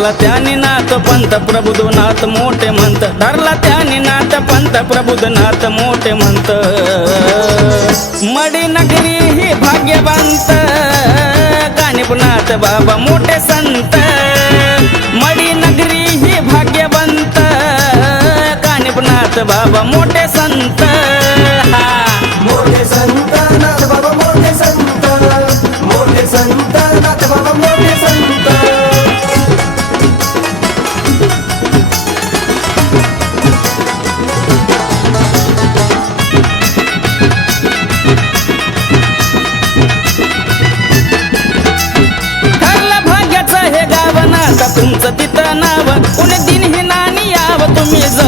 धरला त्याने नाथ पंत प्रबुधनाथ मोठे म्हणत धरला त्याने नाथ पंत प्रबुधनाथ मोठे म्हणत मडी नगरी ही भाग्यवंत. कानिपनाथ बाबा मोठे संत. मडी नगरी ही भाग्यवंत. कानिपनाथ बाबा मोठे संत.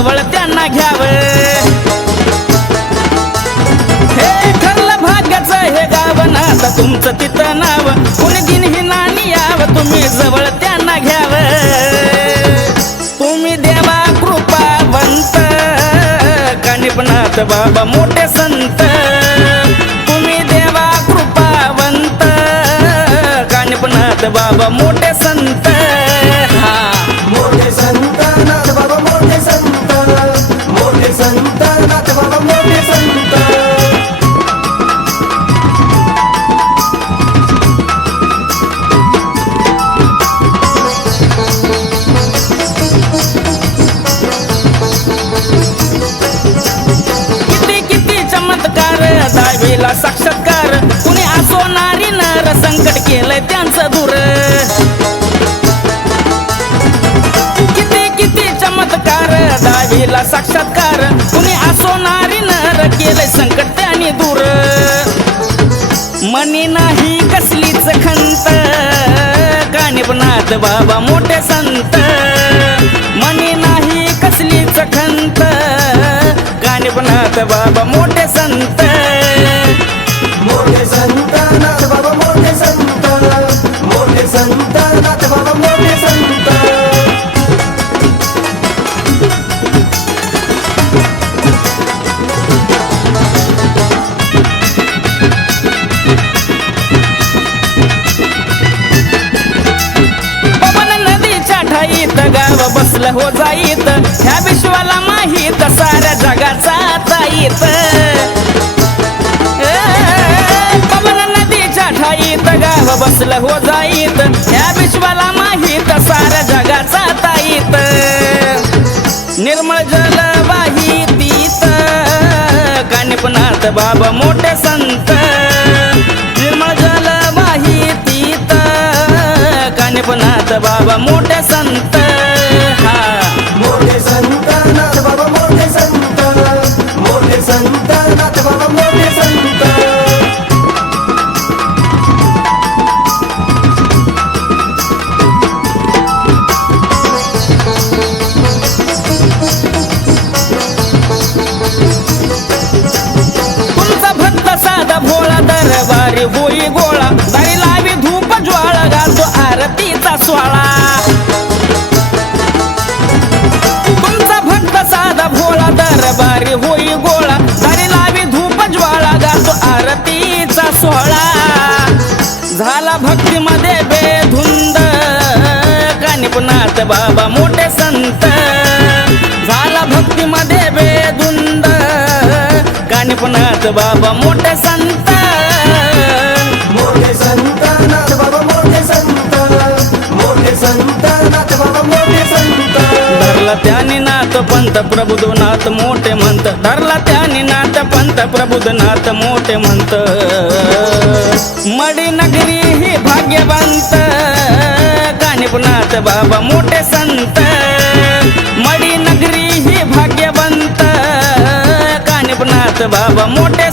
जवळ त्यांना घ्याव. हे ठरलं भाग्याचं हे गाव ना तुमचं तिथं नाव. कुणी दिन ही नाणी याव तुम्ही जवळ त्यांना घ्याव. तुम्ही देवा कृपावंत कानिपनाथ बाबा मोठे संत. तुम्ही देवा कृपावंत कानिपनाथ बाबा मोठे साक्षात्कार. कुणी असो नारी नर संकट केलंय त्यांचं दूर. किती किती चमत्कार दावीला साक्षात्कार. कुणी असो नारी नर केलंय संकट त्यांनी दूर. मनी नाही कसलीच खंत. कानिपनाथ बाबा मोठे संत. मनी नाही कसलीच खंत. कानिपनाथ बाबा मोठे संत. ठाईत बसल बसलं हो जाईत. ह्या विश्वाला माहीत साऱ्या जगाचा ताईत. ए, नदीच्या ठाईत गाव बसलं हो जाईत. ह्या विश्वाला माहीत साऱ्या जगाचा ताईत. निर्मळ जल वाहितीत कानिपनाथ बाबा मोठे संत. निर्मळ जल वाहितीत कानिपनाथ बाबा मोठे कानिपनाथ बाबा मोठे संत. झाला भक्तीमध्ये बेधुंद कानिपनाथ बाबा मोठे संत. मोठे संत नाथ बाबा मोठे संत. मोठे संत नाथ बाबा मोठे संत. धरला त्याने नाथ पंत प्रबुधनाथ मोठे म्हणत धरला त्याने नाथ पंत प्रबुधनाथ मोठे म्हणत मडी कानिपनाथ बाबा मोठे संत. मडी नगरी ही भाग्यवंत. कानिपनाथ बाबा मोठे